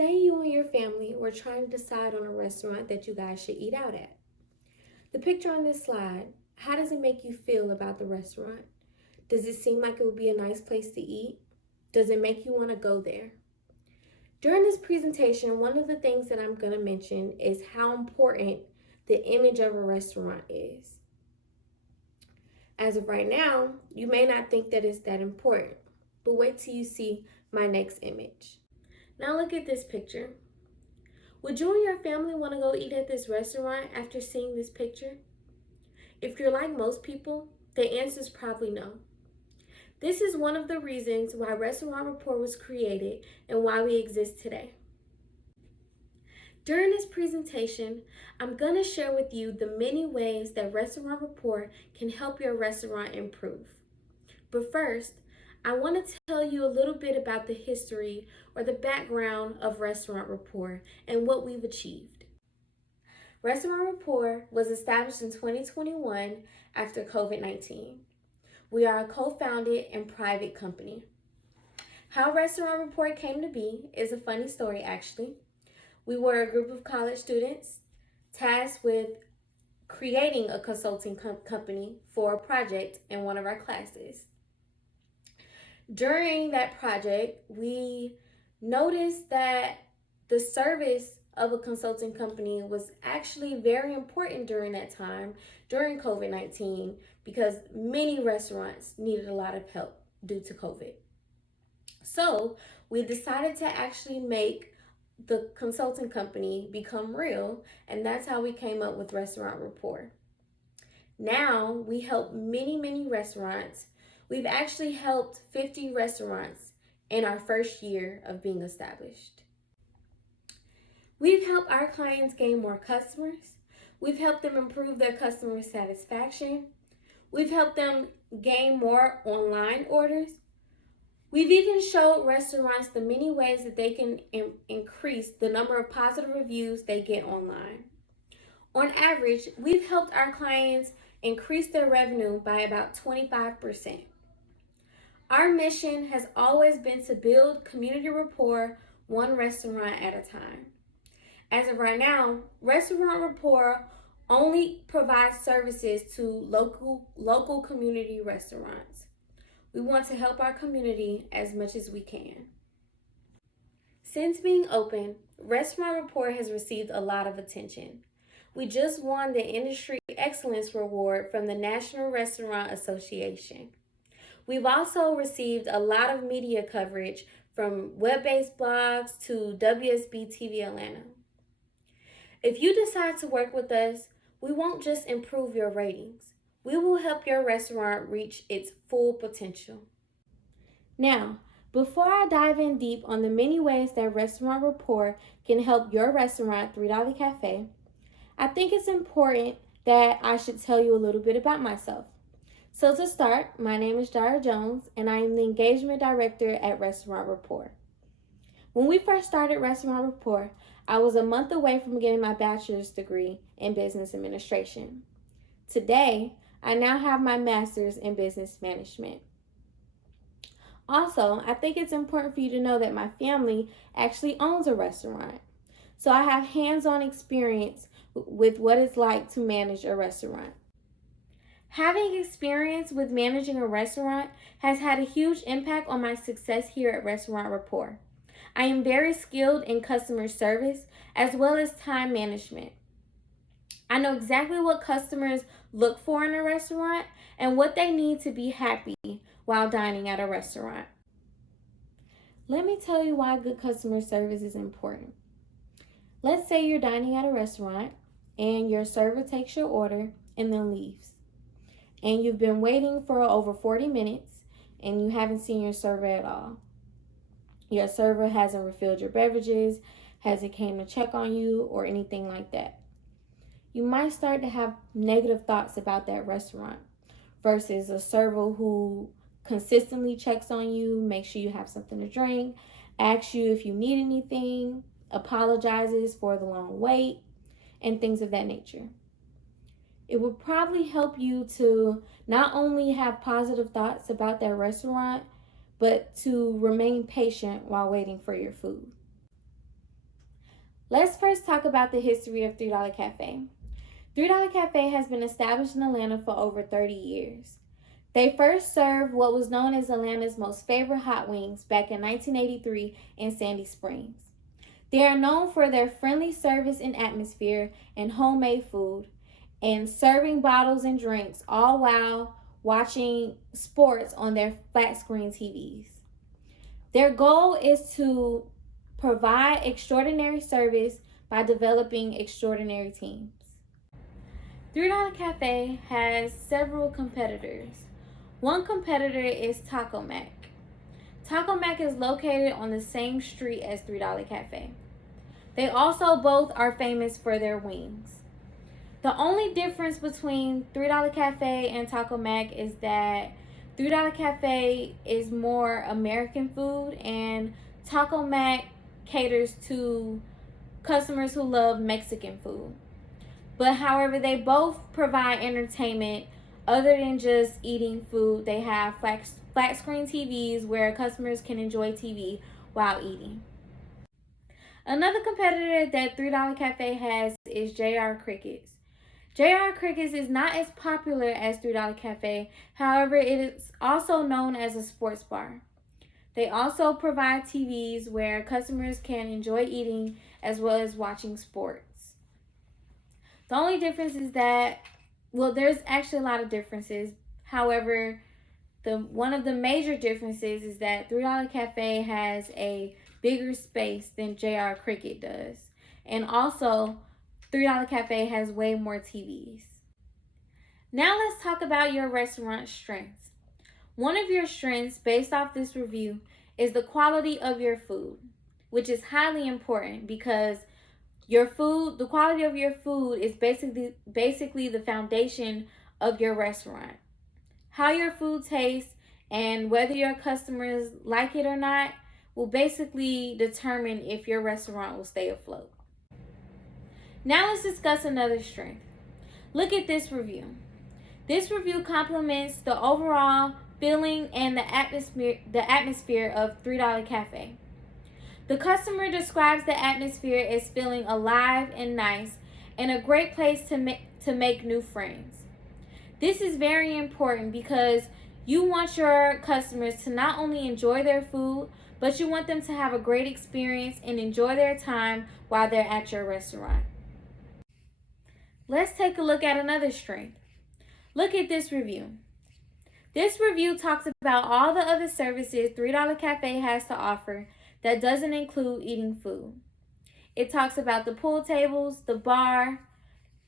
Say you and your family were trying to decide on a restaurant that you guys should eat out at. The picture on this slide, how does it make you feel about the restaurant? Does it seem like it would be a nice place to eat? Does it make you want to go there? During this presentation, one of the things that I'm going to mention is how important the image of a restaurant is. As of right now, you may not think that it's that important, but wait till you see my next image. Now look at this picture. Would you and your family want to go eat at this restaurant after seeing this picture? If you're like most people, the answer is probably no. This is one of the reasons why Restaurant Rapport was created and why we exist today. During this presentation, I'm going to share with you the many ways that Restaurant Rapport can help your restaurant improve. But first, I want to tell you a little bit about the history or the background of Restaurant Rapport and what we've achieved. Restaurant Rapport was established in 2021 after COVID-19. We are a co-founded and private company. How Restaurant Rapport came to be is a funny story actually. We were a group of college students tasked with creating a consulting company for a project in one of our classes. During that project, we noticed that the service of a consulting company was actually very important during that time, during COVID-19, because many restaurants needed a lot of help due to COVID. So we decided to actually make the consulting company become real, and that's how we came up with Restaurant Rapport. Now we help many restaurants. We've actually helped 50 restaurants in our first year of being established. We've helped our clients gain more customers. We've helped them improve their customer satisfaction. We've helped them gain more online orders. We've even showed restaurants the many ways that they can increase the number of positive reviews they get online. On average, we've helped our clients increase their revenue by about 25%. Our mission has always been to build community rapport one restaurant at a time. As of right now, Restaurant Rapport only provides services to local community restaurants. We want to help our community as much as we can. Since being open, Restaurant Rapport has received a lot of attention. We just won the Industry Excellence Award from the National Restaurant Association. We've also received a lot of media coverage from web-based blogs to WSB TV Atlanta. If you decide to work with us, we won't just improve your ratings. We will help your restaurant reach its full potential. Now, before I dive in deep on the many ways that Restaurant Rapport can help your restaurant, $3 Café, I think it's important that I should tell you a little bit about myself. So to start, my name is Jaira, and I am the Engagement Director at Restaurant Rapport. When we first started Restaurant Rapport, I was a month away from getting my bachelor's degree in business administration. Today, I now have my master's in business management. Also, I think it's important for you to know that my family actually owns a restaurant. So I have hands-on experience with what it's like to manage a restaurant. Having experience with managing a restaurant has had a huge impact on my success here at Restaurant Rapport. I am very skilled in customer service as well as time management. I know exactly what customers look for in a restaurant and what they need to be happy while dining at a restaurant. Let me tell you why good customer service is important. Let's say you're dining at a restaurant and your server takes your order and then leaves. And you've been waiting for over 40 minutes and you haven't seen your server at all. Your server hasn't refilled your beverages, hasn't came to check on you, or anything like that. You might start to have negative thoughts about that restaurant versus a server who consistently checks on you, makes sure you have something to drink, asks you if you need anything, apologizes for the long wait, and things of that nature. It would probably help you to not only have positive thoughts about that restaurant, but to remain patient while waiting for your food. Let's first talk about the history of $3 Cafe. $3 Cafe has been established in Atlanta for over 30 years. They first served what was known as Atlanta's most favorite hot wings back in 1983 in Sandy Springs. They are known for their friendly service and atmosphere and homemade food and serving bottles and drinks, all while watching sports on their flat screen TVs. Their goal is to provide extraordinary service by developing extraordinary teams. $3 Cafe has several competitors. One competitor is Taco Mac. Taco Mac is located on the same street as $3 Cafe. They also both are famous for their wings. The only difference between $3 Cafe and Taco Mac is that $3 Cafe is more American food and Taco Mac caters to customers who love Mexican food. But however, they both provide entertainment other than just eating food. They have flat screen TVs where customers can enjoy TV while eating. Another competitor that $3 Cafe has is Jaira Crickets. Jaira Crickets is not as popular as $3 Cafe, however, it is also known as a sports bar. They also provide TVs where customers can enjoy eating as well as watching sports. The only difference is that, well, there's actually a lot of differences. However, one of the major differences is that $3 Cafe has a bigger space than Jaira Cricket does. And also, $3 Cafe has way more TVs. Now let's talk about your restaurant strengths. One of your strengths, based off this review, is the quality of your food, which is highly important because the quality of your food is basically the foundation of your restaurant. How your food tastes and whether your customers like it or not will basically determine if your restaurant will stay afloat. Now let's discuss another strength. Look at this review. This review complements the overall feeling and the atmosphere of $3 Cafe. The customer describes the atmosphere as feeling alive and nice and a great place to make new friends. This is very important because you want your customers to not only enjoy their food, but you want them to have a great experience and enjoy their time while they're at your restaurant. Let's take a look at another strength. Look at this review. This review talks about all the other services $3 Cafe has to offer that doesn't include eating food. It talks about the pool tables, the bar,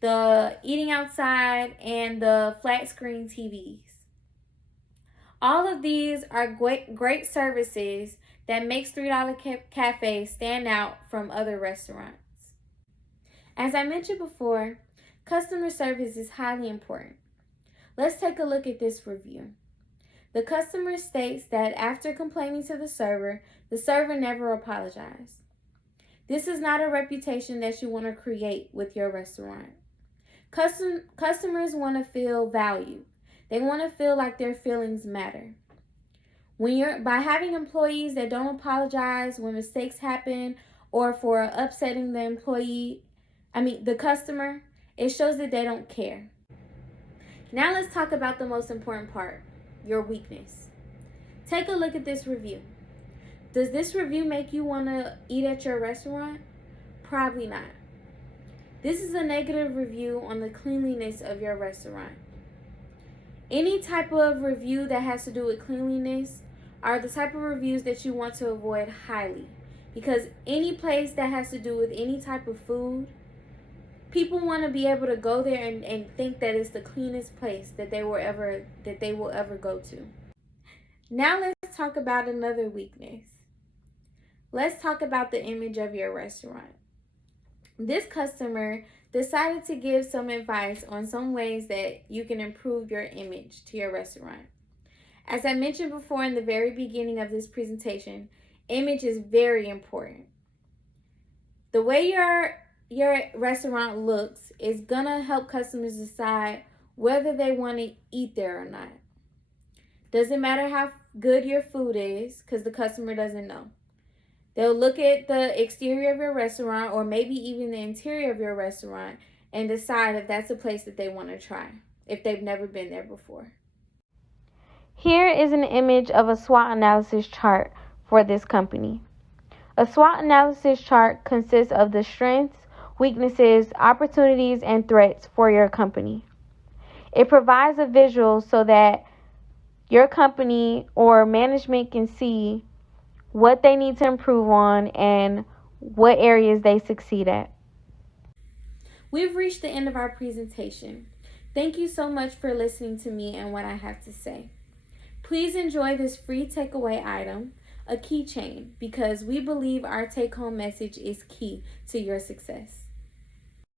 the eating outside, and the flat screen TVs. All of these are great services that makes $3 Cafe stand out from other restaurants. As I mentioned before, customer service is highly important. Let's take a look at this review. The customer states that after complaining to the server never apologized. This is not a reputation that you want to create with your restaurant. Customers want to feel valued. They want to feel like their feelings matter. By having employees that don't apologize when mistakes happen or for upsetting the customer, it shows that they don't care. Now let's talk about the most important part, your weakness. Take a look at this review. Does this review make you want to eat at your restaurant? Probably not. This is a negative review on the cleanliness of your restaurant. Any type of review that has to do with cleanliness are the type of reviews that you want to avoid highly, because any place that has to do with any type of food, people want to be able to go there and think that it's the cleanest place that they will ever go to. Now let's talk about another weakness. Let's talk about the image of your restaurant. This customer decided to give some advice on some ways that you can improve your image to your restaurant. As I mentioned before in the very beginning of this presentation, image is very important. The way your restaurant looks is gonna help customers decide whether they want to eat there or not. Doesn't matter how good your food is, because the customer doesn't know. They'll look at the exterior of your restaurant or maybe even the interior of your restaurant and decide if that's a place that they want to try, if they've never been there before. Here is an image of a SWOT analysis chart for this company. A SWOT analysis chart consists of the strengths, weaknesses, opportunities, and threats for your company. It provides a visual so that your company or management can see what they need to improve on and what areas they succeed at. We've reached the end of our presentation. Thank you so much for listening to me and what I have to say. Please enjoy this free takeaway item, a keychain, because we believe our take-home message is key to your success.